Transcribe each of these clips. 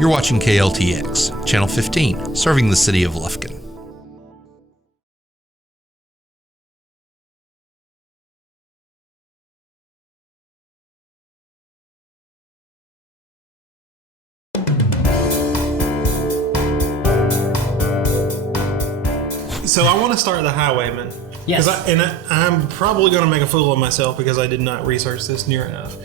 You're watching KLTX, Channel 15, serving the city of Lufkin. So I want to start The Highwayman. Yes. I'm probably going to make a fool of myself because I did not research this near enough.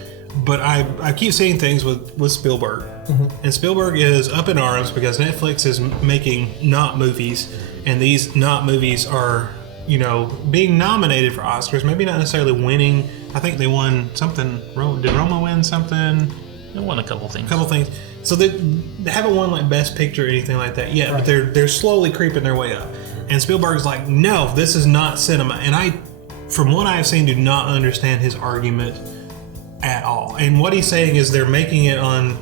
But I keep seeing things with Spielberg. Mm-hmm. And Spielberg is up in arms because Netflix is making not movies. And these not movies are, being nominated for Oscars. Maybe not necessarily winning. I think they won something. Did Roma win something? They won a couple things. So they haven't won like Best Picture or anything like that yet. Right. But they're slowly creeping their way up. And Spielberg's like, no, this is not cinema. And I, from what I've seen, do not understand his argument at all. And what he's saying is they're making it on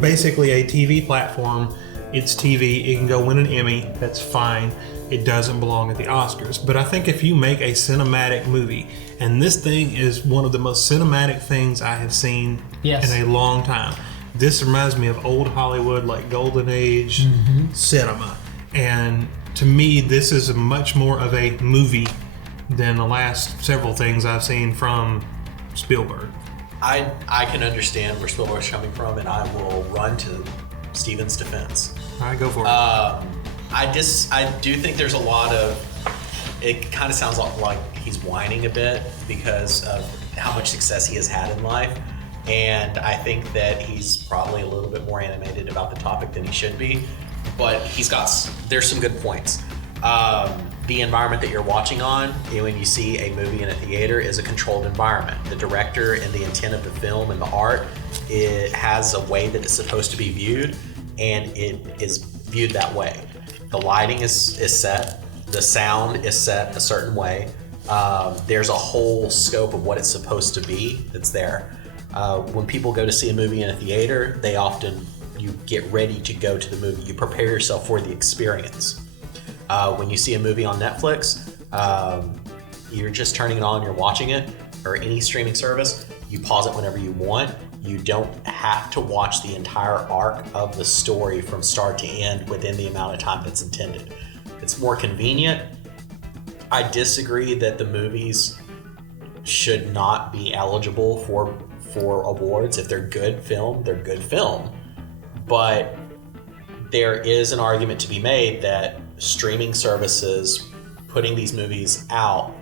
basically a TV platform. It's TV. It can go win an Emmy. That's fine. It doesn't belong at the Oscars. But I think if you make a cinematic movie, and this thing is one of the most cinematic things I have seen in a long time. This reminds me of old Hollywood, like Golden Age cinema. And to me, this is much more of a movie than the last several things I've seen from Spielberg. I can understand where Spielberg's coming from, and I will run to Steven's defense. All right, go for it. I do think there's a lot of, it kind of sounds like he's whining a bit because of how much success he has had in life. And I think that he's probably a little bit more animated about the topic than he should be. But there's some good points. The environment that you're watching on, when you see a movie in a theater, is a controlled environment. The director and the intent of the film and the art, it has a way that it's supposed to be viewed, and it is viewed that way. The lighting is set, the sound is set a certain way. There's a whole scope of what it's supposed to be that's there. When people go to see a movie in a theater, you get ready to go to the movie. You prepare yourself for the experience. When you see a movie on Netflix, you're just turning it on, you're watching it, or any streaming service. You pause it whenever you want. You don't have to watch the entire arc of the story from start to end within the amount of time that's intended. It's more convenient. I disagree that the movies should not be eligible for awards. If they're good film, they're good film. But there is an argument to be made that streaming services putting these movies out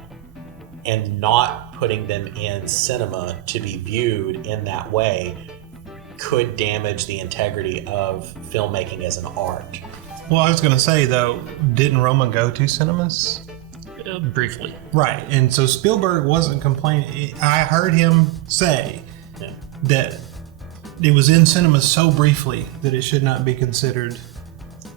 and not putting them in cinema to be viewed in that way could damage the integrity of filmmaking as an art. Well, I was going to say, though, didn't Roma go to cinemas? Briefly. Right. And so Spielberg wasn't complaining. I heard him say that it was in cinemas so briefly that it should not be considered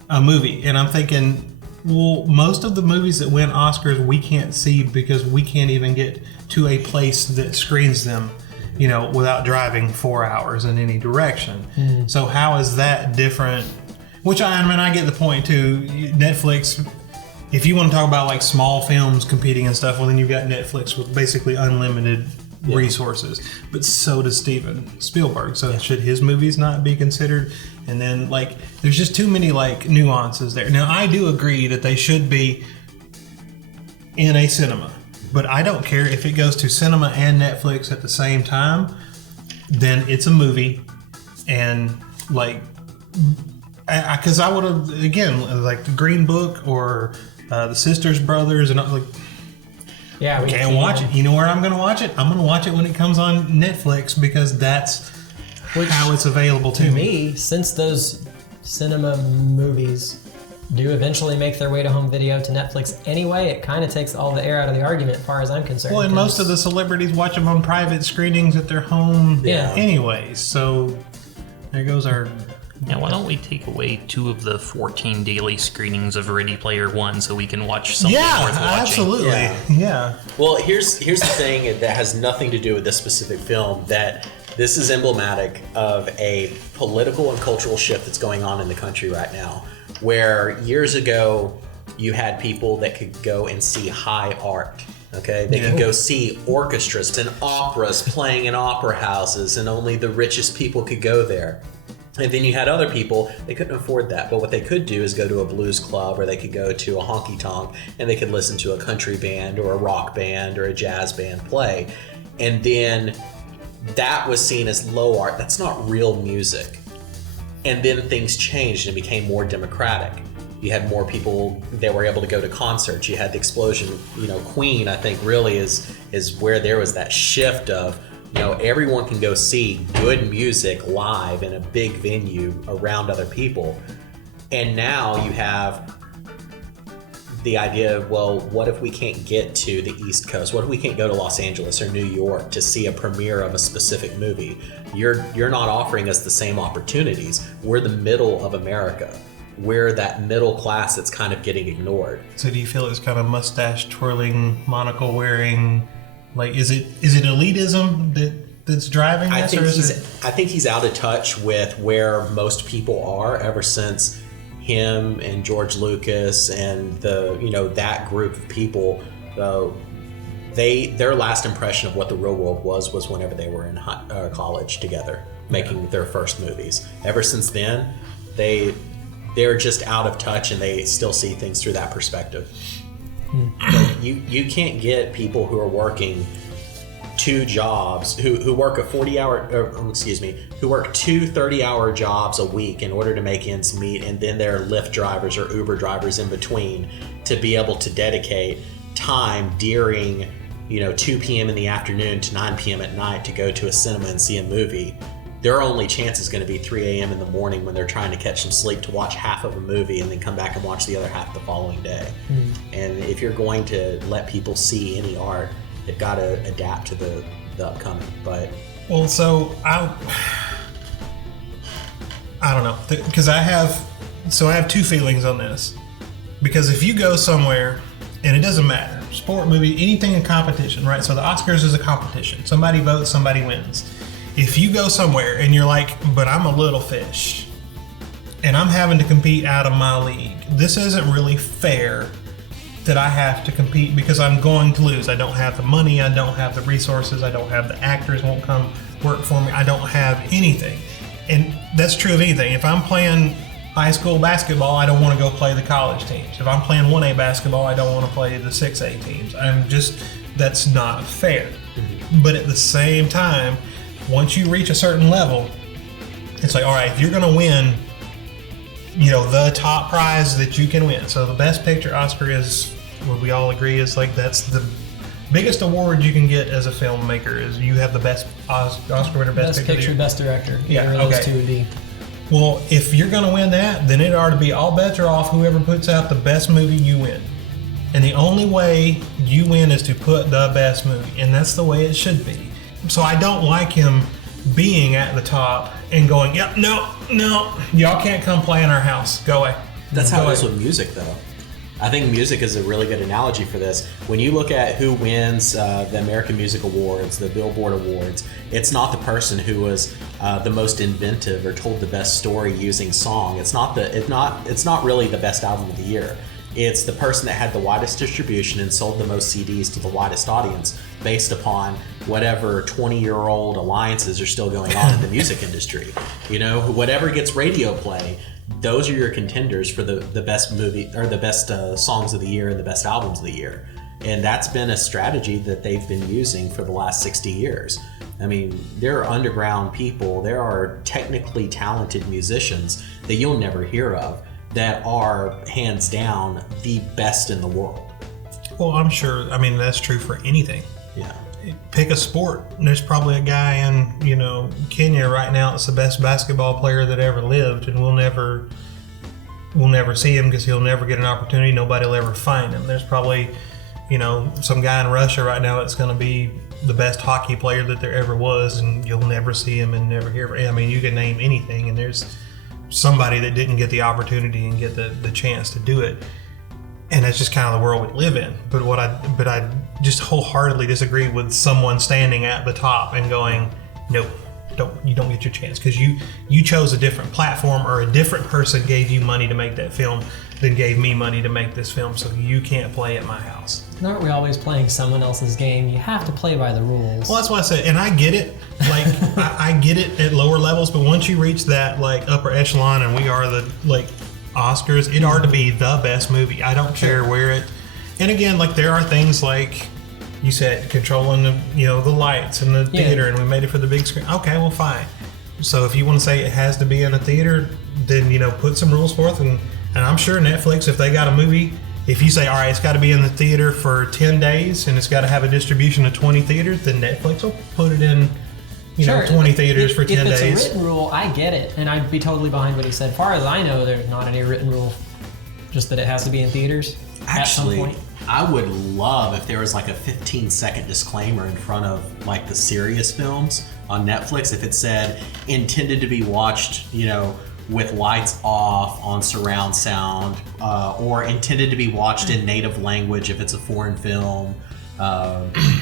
a movie. And I'm thinking, well, most of the movies that win Oscars we can't see because we can't even get to a place that screens them, without driving 4 hours in any direction. So how is that different? Which I get the point too. Netflix, if you want to talk about like small films competing and stuff, well then you've got Netflix with basically unlimited resources, but so does Steven Spielberg. So should his movies not be considered? And then there's just too many nuances there. Now I do agree that they should be in a cinema, but I don't care if it goes to cinema and Netflix at the same time. Then it's a movie, and because I would have again the Green Book or the Sisters Brothers and yeah, we can't watch it. You know where I'm going to watch it? I'm going to watch it when it comes on Netflix because that's how it's available to me. Since those cinema movies do eventually make their way to home video to Netflix anyway, it kind of takes all the air out of the argument as far as I'm concerned. Well, and most of the celebrities watch them on private screenings at their home anyways. So there goes our... Now, why don't we take away 2 of the 14 daily screenings of Ready Player One so we can watch something worth watching? Absolutely. Yeah. Well, here's the thing that has nothing to do with this specific film, that this is emblematic of a political and cultural shift that's going on in the country right now, where years ago you had people that could go and see high art Okay, they could go see orchestras and operas playing in opera houses, and only the richest people could go there. And then you had other people, they couldn't afford that. But what they could do is go to a blues club, or they could go to a honky-tonk, and they could listen to a country band or a rock band or a jazz band play. And then that was seen as low art. That's not real music. And then things changed and it became more democratic. You had more people that were able to go to concerts. You had the explosion. Queen, I think, really is where there was that shift of, everyone can go see good music live in a big venue around other people. And now you have the idea of, well, what if we can't get to the East Coast? What if we can't go to Los Angeles or New York to see a premiere of a specific movie? You're not offering us the same opportunities. We're the middle of America. We're that middle class that's kind of getting ignored. So do you feel it's kind of mustache twirling, monocle wearing, like is it elitism that's driving this? I think he's out of touch with where most people are ever since him and George Lucas and that group of people. Their last impression of what the real world was whenever they were in college together making their first movies. Ever since then, they're just out of touch, and they still see things through that perspective. Like you can't get people who are working two jobs, who work who work two 30-hour jobs a week in order to make ends meet, and then they're Lyft drivers or Uber drivers in between, to be able to dedicate time during 2 p.m. in the afternoon to 9 p.m. at night to go to a cinema and see a movie. Their only chance is going to be 3 a.m. in the morning when they're trying to catch some sleep to watch half of a movie and then come back and watch the other half the following day. And if you're going to let people see any art, they've got to adapt to the upcoming. But so I don't know, because I have two feelings on this. Because if you go somewhere, and it doesn't matter, sport, movie, anything in competition, right? So the Oscars is a competition. Somebody votes, somebody wins. If you go somewhere and you're like, but I'm a little fish and I'm having to compete out of my league, this isn't really fair that I have to compete because I'm going to lose. I don't have the money, I don't have the resources, I don't have the actors won't come work for me, I don't have anything. And that's true of anything. If I'm playing high school basketball, I don't want to go play the college teams. If I'm playing 1A basketball, I don't want to play the 6A teams. That's not fair. But at the same time, once you reach a certain level, it's like, all right, if you're going to win, the top prize that you can win. So the Best Picture Oscar is what we all agree is like, that's the biggest award you can get as a filmmaker, is you have the best Oscar winner, Best Picture, Best Director. Yeah, those two would be. Well, if you're going to win that, then it ought to be all bets are off. Whoever puts out the best movie, you win. And the only way you win is to put the best movie. And that's the way it should be. So I don't like him being at the top and going, yep, no, y'all can't come play in our house. Go away. That's how it is with music, though. I think music is a really good analogy for this. When you look at who wins the American Music Awards, the Billboard Awards, it's not the person who was the most inventive or told the best story using song. It's not really the best album of the year. It's the person that had the widest distribution and sold the most CDs to the widest audience based upon whatever 20-year-old alliances are still going on in the music industry. Whatever gets radio play, those are your contenders for the best movie or the best songs of the year and the best albums of the year. And that's been a strategy that they've been using for the last 60 years. I mean, there are underground people, there are technically talented musicians that you'll never hear of that are hands down the best in the world. Well, I'm sure, that's true for anything. Yeah. Pick a sport. There's probably a guy in, Kenya right now that's the best basketball player that ever lived, and we'll never see him because he'll never get an opportunity. Nobody will ever find him. There's probably, some guy in Russia right now that's going to be the best hockey player that there ever was, and you'll never see him and never hear. You can name anything, and there's somebody that didn't get the opportunity and get the chance to do it. And that's just kind of the world we live in. But I just wholeheartedly disagree with someone standing at the top and going, nope. you don't get your chance because you chose a different platform, or a different person gave you money to make that film than gave me money to make this film, so you can't play at my house. Aren't we always playing someone else's game? You have to play by the rules. Well, that's what I said, and I get it. Like I get it at lower levels, but once you reach that like upper echelon, and we are the like Oscars, it ought to be the best movie. I don't care where it. And again, like there are things like you said, controlling the lights in the theater, and we made it for the big screen. Okay, well, fine. So if you want to say it has to be in a theater, then put some rules forth, and I'm sure Netflix, if they got a movie. If you say, all right, it's got to be in the theater for 10 days and it's got to have a distribution of 20 theaters, then Netflix will put it in, 20 theaters for 10 days. If it's a written rule, I get it. And I'd be totally behind what he said. As far as I know, there's not any written rule, just that it has to be in theaters at some point. I would love if there was like a 15-second disclaimer in front of like the serious films on Netflix. If it said intended to be watched, with lights off on surround sound, or intended to be watched in native language if it's a foreign film.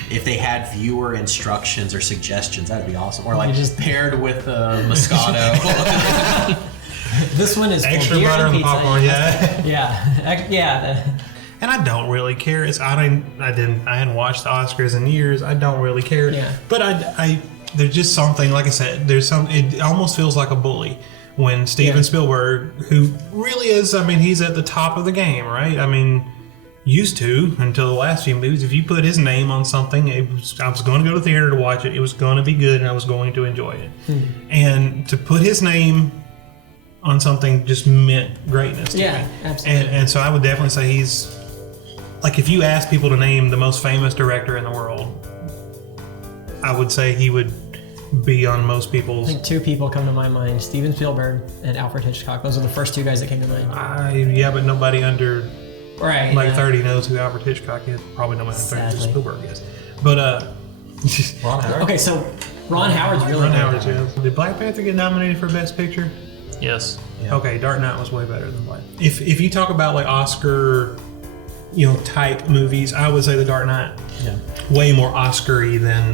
If they had viewer instructions or suggestions, that'd be awesome. Or like just paired with Moscato. This one is extra butter on the popcorn. Yeah. And I don't really care. I hadn't watched the Oscars in years. I don't really care. Yeah. But I there's just something, like I said, it almost feels like a bully when Steven Spielberg, who really is, he's at the top of the game, right? Used to, until the last few movies. If you put his name on something, I was going to go to the theater to watch it. It was going to be good, and I was going to enjoy it. And to put his name on something just meant greatness to me. Absolutely. And so I would definitely say he's, like, if you ask people to name the most famous director in the world, I would say he would be on most people's. I think two people come to my mind: Steven Spielberg and Alfred Hitchcock. Those are the first two guys that came to mind. But nobody under 30 knows who Alfred Hitchcock is. Probably nobody under 30 knows who Spielberg is. But Ron Howard. Okay, so Ron Howard's really good. Did Black Panther get nominated for Best Picture? Yes. Yeah. Okay, Dark Knight was way better than Black. If you talk about like Oscar, type movies, I would say The Dark Knight. Yeah. Way more Oscar-y than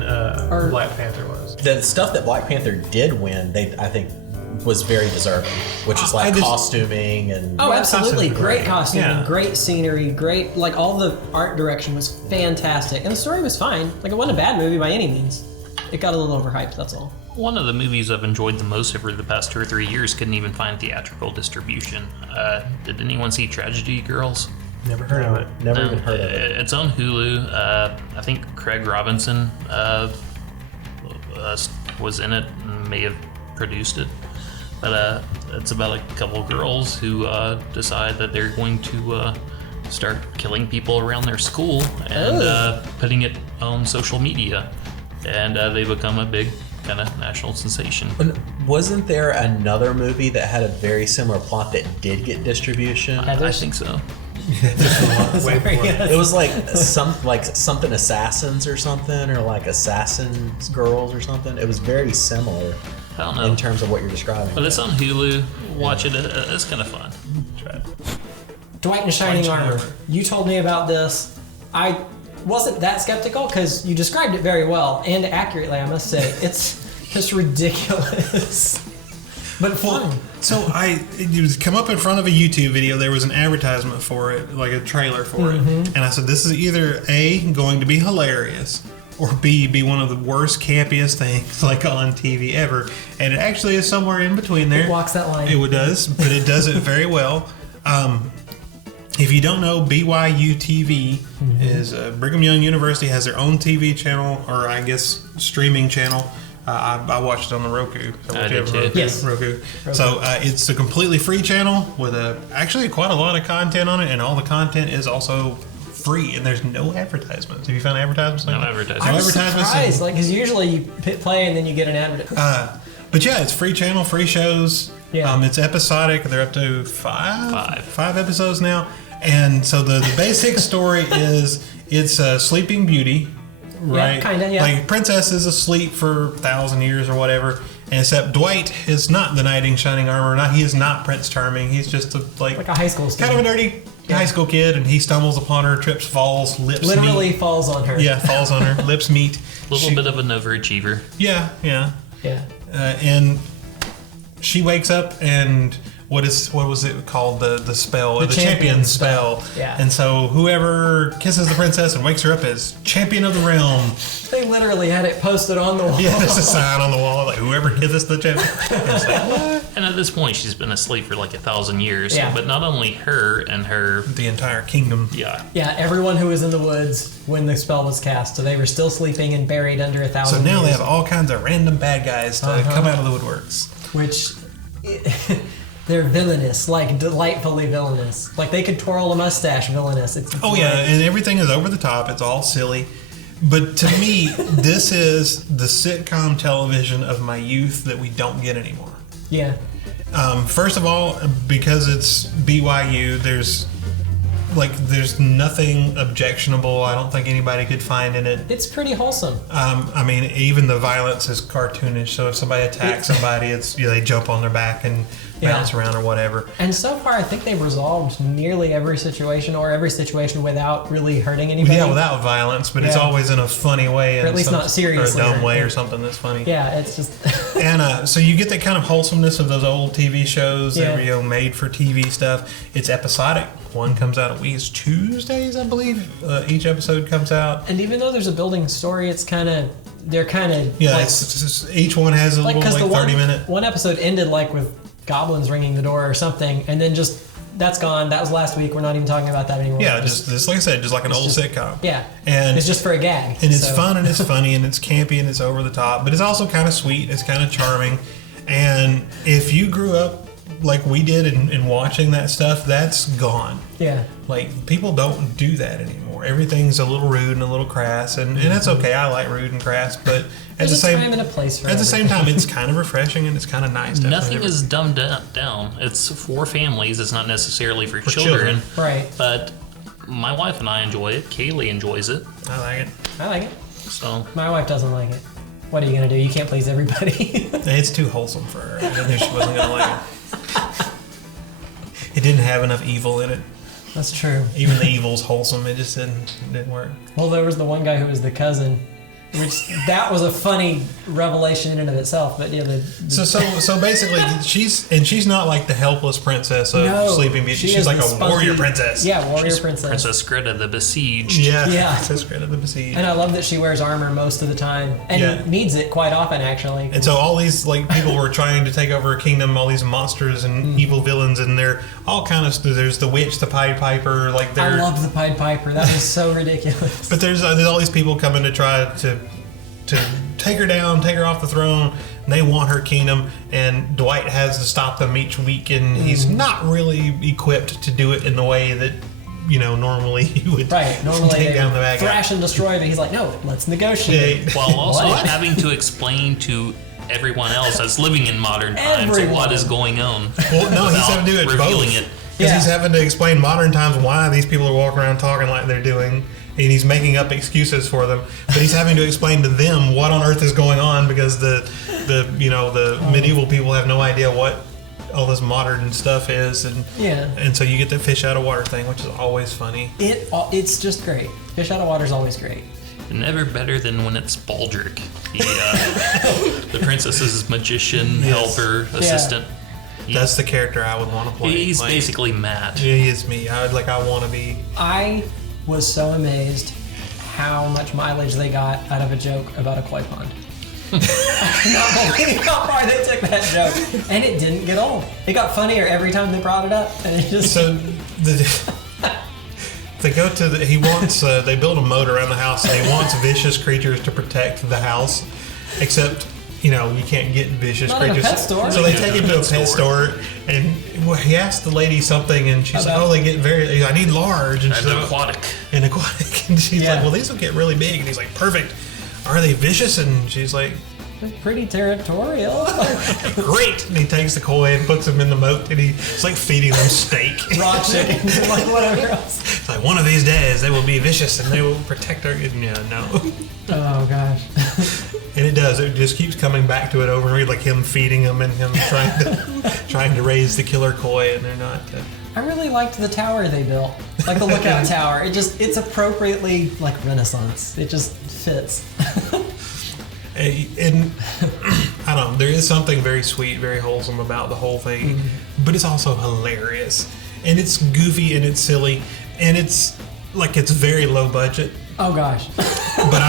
Black Panther was. The stuff that Black Panther did win, I think, was very deserving, which is like costuming and. Oh, absolutely! Great costuming, Yeah. great scenery, great all the art direction was fantastic, and the story was fine. Like, it wasn't a bad movie by any means. It got a little overhyped. That's all. One of the movies I've enjoyed the most over the past 2 or 3 years couldn't even find theatrical distribution. Did anyone see Tragedy Girls? Never heard of it. Never even heard of it. It's on Hulu. I think Craig Robinson was in it and may have produced it. But it's about a couple of girls who decide that they're going to start killing people around their school and putting it on social media. And they become a big kind of national sensation. Wasn't there another movie that had a very similar plot that did get distribution? I think so. It was like something Assassins or something, or like Assassin's Girls or something. It was very similar. I don't know. In terms of what you're describing. But it's on Hulu. Watch it. It's kind of fun. Try it. Dwight in Shining Armor. You told me about this. I wasn't that skeptical because you described it very well and accurately, I must say. It's just ridiculous. But fun. So it was come up in front of a YouTube video. There was an advertisement for it, like a trailer for it. And I said, this is either A, going to be hilarious, or B, be one of the worst, campiest things like on TV ever. And it actually is somewhere in between there. It walks that line. It does, but it does it very well. If you don't know, BYU TV is Brigham Young University has their own TV channel, or I guess streaming channel. I watched it on the Roku. I did too. Yes. Roku. So it's a completely free channel with actually quite a lot of content on it, and all the content is also free, and there's no advertisements. Have you found advertisements? No advertisements. I was surprised, because usually you play and then you get an advertisement. But yeah, it's free channel, free shows. Yeah. It's episodic. They're up to five episodes now. And so the basic story is it's Sleeping Beauty. Right, yeah, kind of, yeah. Like Princess is asleep for 1,000 years or whatever, and except Dwight is not the knight in shining armor. He is not Prince Charming. He's just like a high school student. Kind of a nerdy high school kid, and he stumbles upon her, trips, falls, lips literally meet. Falls on her. Yeah, falls on her, lips meet. A little bit of an overachiever. Yeah. and she wakes up and what was it called, the spell, the champion spell. Yeah. And so whoever kisses the princess and wakes her up is champion of the realm. They literally had it posted on the wall. Yeah, there's a sign on the wall like whoever kisses the champion. And it's like, what? And at this point, she's been asleep for like 1,000 years. Yeah. But not only her and her. The entire kingdom. Yeah. Yeah, everyone who was in the woods when the spell was cast, so they were still sleeping and buried under 1,000 So now they years. have all kinds of random bad guys to come out of the woodworks. Which they're villainous, like delightfully villainous. Like they could twirl a mustache villainous. It's Oh yeah, and everything is over the top. It's all silly. But to me, this is the sitcom television of my youth that we don't get anymore. yeah. First of all, because it's BYU, there's nothing objectionable. I don't think anybody could find in it. It's pretty wholesome. I mean, even the violence is cartoonish. So if somebody attacks somebody, it's they jump on their back and bounce around or whatever. And so far, I think they've resolved nearly every situation without really hurting anybody. Yeah, without violence, but it's Yeah. always in a funny way, Or at least not seriously, or a dumb way, right? or something that's funny. Yeah, it's just. And so you get that kind of wholesomeness of those old TV shows that Yeah. were made for TV stuff. It's episodic. One comes out a week, Tuesdays, I believe. Each episode comes out. And even though there's a building story, it's they're kind of Yeah, it's each one has a little 30-minute. One episode ended like with goblins ringing the door or something, and then just that's gone. That was last week. We're not even talking about that anymore. Yeah, just like I said, just like an old sitcom. Yeah, And it's just for a gag. And it's so. fun and it's funny and it's campy and it's over the top, but it's also kind of sweet. It's kind of charming. And if you grew up like we did in watching that stuff, that's gone. Yeah. Like, people don't do that anymore. Everything's a little rude and a little crass, and that's okay. I like rude and crass, but There's a time and a place for at the same everything. time, it's kind of refreshing and it's kind of nice. To have Nothing every- is dumbed down. It's for families. It's not necessarily for children. Right. But my wife and I enjoy it. Kaylee enjoys it. I like it. I like it. So My wife doesn't like it. What are you gonna do? You can't please everybody. It's too wholesome for her. I knew she wasn't gonna like it. It didn't have enough evil in it. That's true. Even the evil's wholesome. It just didn't work. Well, there was the one guy who was the cousin, which that was a funny revelation in and of itself. But yeah, So basically, she's not like the helpless princess of No, Sleeping Beauty. she She's is like the a spunky- warrior princess. Yeah, warrior she's princess. Princess Greta the Besieged. Yeah. Princess Greta the Besieged. And I love that she wears armor most of the time, and Yeah. needs it quite often actually. And so all these people were trying to take over a kingdom, all these monsters and evil villains, and they're all kind of. There's the witch, the Pied Piper, like I they're. loved the Pied Piper. That was so ridiculous. But there's all these people coming to try to take her down, take her off the throne. And they want her kingdom, and Dwight has to stop them each week, and he's not really equipped to do it in the way that normally you would Right. Normally take they down the bad guy. thrash and destroy, but he's like, no, let's negotiate. Yeah. While also What? having to explain to everyone else that's living in modern times Everyone. what is going on. Well, no, he's without having to do it revealing both. it. Because Yeah. he's having to explain modern times why these people are walking around talking like they're doing, and he's making up excuses for them. But he's having to explain to them what on earth is going on because the medieval people have no idea what all this modern stuff is, and Yeah. and so you get the fish out of water thing, which is always funny. It's just great. Fish out of water is always great. Never better than when it's Baldric, the princess's magician, Yes. helper, assistant. That's the character I would want to play. He's Like, basically Matt. he is me. I want to be. I was so amazed how much mileage they got out of a joke about a koi pond. I cannot believe how far they took that joke, and it didn't get old. It got funnier every time they brought it up, and it just So they go to he wants they build a moat around the house, and he wants vicious creatures to protect the house, except you can't get vicious Not in a creatures. pet store. So they take him to a pet store, and he asks the lady something, and she's like, "Oh, they get very. I need large." And she's And like, aquatic. and aquatic, and she's Yeah. like, "Well, these will get really big." And he's like, "Perfect. Are they vicious?" And she's like, they're pretty territorial. "Great." And he takes the koi and puts them in the moat, and he's like feeding them steak. Raw chickens and like whatever else. It's like, one of these days they will be vicious and they will protect our. No. Oh gosh. And it does. It just keeps coming back to it over and over, like him feeding them and him trying to raise the killer koi, and they're not. I really liked the tower they built, like the lookout tower. It's appropriately like Renaissance. It just fits. And I don't know. There is something very sweet, very wholesome about the whole thing, but it's also hilarious, and it's goofy and it's silly, and it's very low budget. Oh gosh. But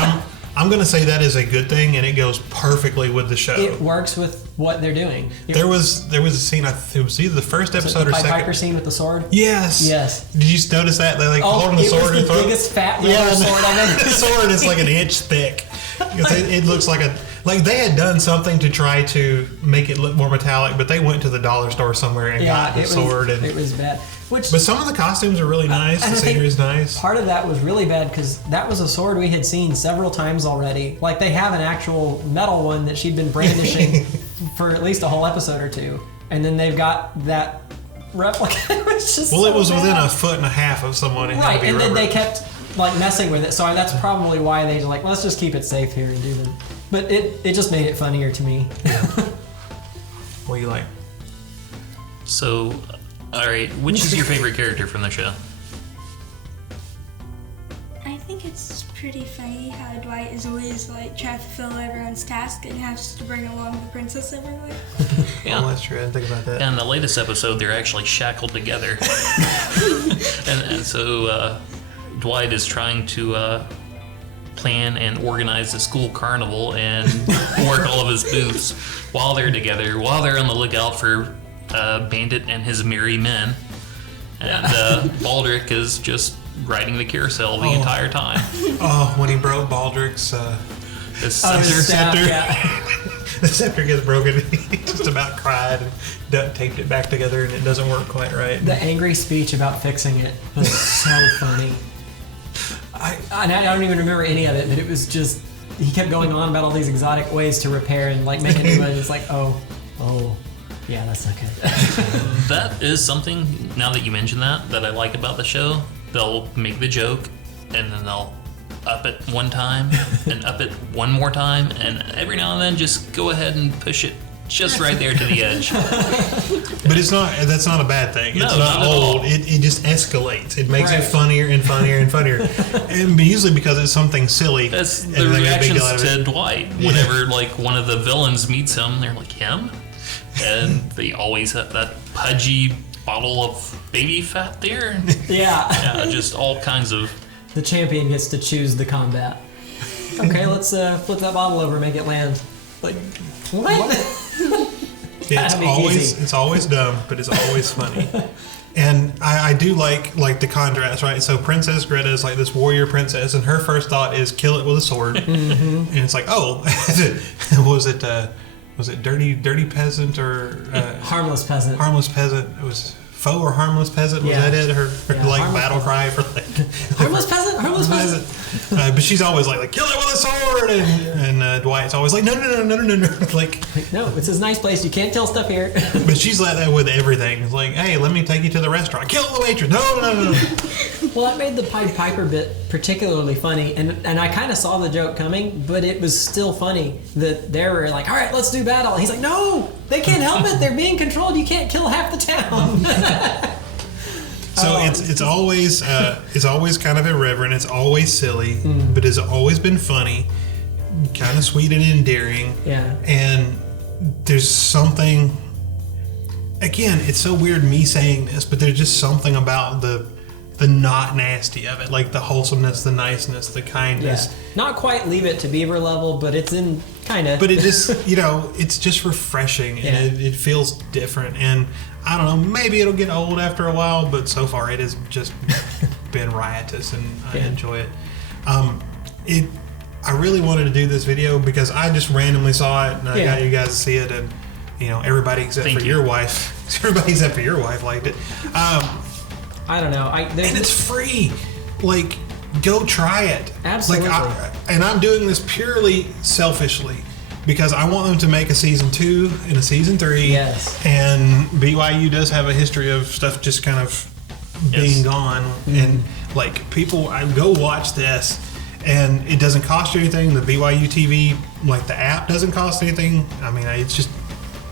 I'm gonna say that is a good thing, and it goes perfectly with the show. It works with what they're doing. There was a scene. It was either the first episode or the second. Piper scene with the sword. Yes. Yes. Did you notice that they holding the sword? It was the biggest fat rubber sword I've ever The sword is like an inch thick. It looks like they had done something to try to make it look more metallic, but they went to the dollar store somewhere and got the sword. It was bad. But some of the costumes are really nice. The scenery is nice. Part of that was really bad because that was a sword we had seen several times already. Like they have an actual metal one that she'd been brandishing for at least a whole episode or two, and then they've got that replica. It was just it was within a foot and a half of someone. Right, and then they kept like messing with it. So that's probably why they like, let's just keep it safe here and do them. But it just made it funnier to me. What do you like? So, all right, which is your favorite character from the show? I think it's pretty funny how Dwight is always like trying to fulfill everyone's task and has to bring along the princess everywhere. Yeah. Oh, that's true. I didn't think about that. And in the latest episode, they're actually shackled together. and so Dwight is trying to plan and organize the school carnival and work all of his booths while they're together, while they're on the lookout for Bandit and his merry men. And Baldric is just riding the carousel the entire time. Oh, when he broke Baldric's scepter. Yeah. The scepter gets broken. He just about cried and duct taped it back together, and it doesn't work quite right. The angry speech about fixing it was so funny. I don't even remember any of it, but it was just, he kept going on about all these exotic ways to repair and like make a new one. It's like, oh, yeah, that's not good. That is something, now that you mention that I like about the show. They'll make the joke, and then they'll up it one time, and up it one more time, and every now and then just go ahead and push it just right there to the edge. But that's not a bad thing. No, it's not old. It just escalates. It makes it funnier and funnier and funnier. And usually because it's something silly. That's and the they make a big reactions deal out of to it. Dwight. Whenever like one of the villains meets him, they're like, him? And they always have that pudgy bottle of baby fat there. Yeah. Yeah, just all kinds of... The champion gets to choose the combat. Okay, let's flip that bottle over and make it land. Like, what? Yeah, That'd be easy. it's always dumb, but it's always funny. And I do like the contrast, right? So Princess Greta is like this warrior princess, and her first thought is kill it with a sword. And it's like, oh, was it dirty peasant or Harmless peasant. harmless peasant? It was foe or harmless peasant. Was Yeah. that it? Her like harmless battle cry for like Harmless peasant. Harmless peasant. but she's always like kill it with a sword, and Dwight's always like no, like. No, it's his nice place. You can't kill stuff here. But she's like that with everything. It's like, hey, let me take you to the restaurant. Kill the waitress. No. Well, that made the Pied Piper bit particularly funny, and I kind of saw the joke coming, but it was still funny that they were like, all right, let's do battle. He's like, no, they can't help it. They're being controlled. You can't kill half the town. So it's always kind of irreverent. It's always silly, but it's always been funny, kind of sweet and endearing. Yeah. And there's something. Again, it's so weird me saying this, but there's just something about the not nasty of it, like the wholesomeness, the niceness, the kindness. Yeah. Not quite Leave It to Beaver level, but it's in kind of. But it just, it's just refreshing, and it feels different. And I don't know, maybe it'll get old after a while, but so far it has just been riotous, and I enjoy it. I really wanted to do this video because I just randomly saw it, and I got you guys to see it, and everybody except for your wife liked it. I don't know. And it's free. Like, go try it. Absolutely. And I'm doing this purely selfishly because I want them to make a season 2 and a season 3. Yes. And BYU does have a history of stuff just kind of being gone. And like people, go watch this, and it doesn't cost you anything. The BYU TV, like the app, doesn't cost anything. I mean, it's just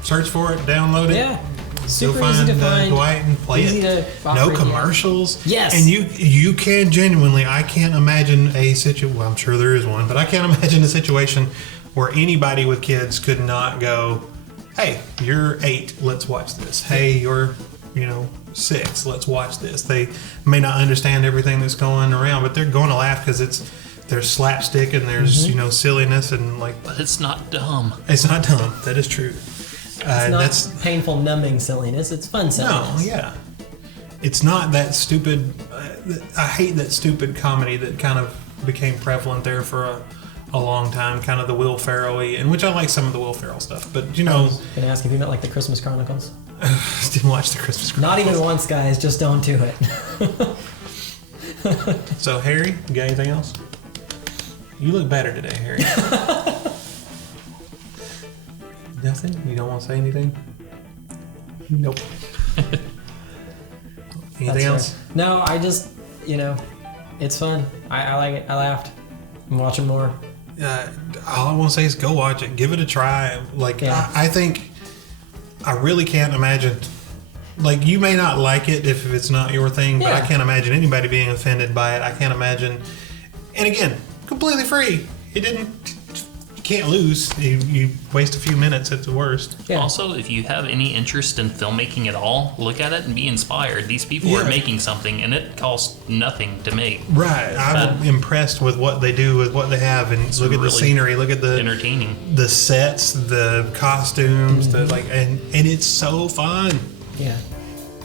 search for it, download it. Yeah. Super Go easy to find. Dwight and play Easy it. to No operate, commercials. Yes. And you can genuinely, I can't imagine a situation. Well, I'm sure there is one, but I can't imagine a situation where anybody with kids could not go, hey, you're 8, let's watch this. Hey, you're 6, let's watch this. They may not understand everything that's going around, but they're going to laugh because there's slapstick and there's silliness and like. But it's not dumb. It's not dumb. That is true. It's not that's painful, numbing silliness. It's fun silliness. no, yeah. It's not that stupid. I hate that stupid comedy that kind of became prevalent there for a long time. Kind of the Will Ferrell-y, and which I like some of the Will Ferrell stuff. But I was gonna ask if you meant like the Christmas Chronicles. didn't watch the Christmas Chronicles. Not even once, guys. Just don't do it. So Harry, you got anything else? You look better today, Harry. Nothing? You don't want to say anything? Nope. Anything That's else? fair. No, I just, it's fun. I like it. I laughed. I'm watching more. All I want to say is go watch it. Give it a try. Like, Yeah. I think I really can't imagine. Like, you may not like it if it's not your thing, but I Yeah. can't imagine anybody being offended by it. I can't imagine. And again, completely free. It didn't. You can't lose. You waste a few minutes at the worst. Yeah. Also, if you have any interest in filmmaking at all, look at it and be inspired. These people are Yeah. making something, and it costs nothing to make. Right. I'm impressed with what they do with what they have, and look at the really scenery. Look at the Entertaining. the sets, the costumes, the and it's so fun. Yeah.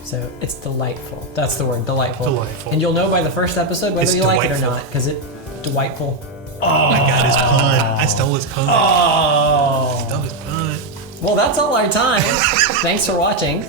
So it's delightful. That's the word, delightful. Delightful. And you'll know by the first episode whether It's you like it or delightful. not, because it's delightful. I got his pun. I stole his pun. Oh. Stole his pun. Well, that's all our time. Thanks for watching.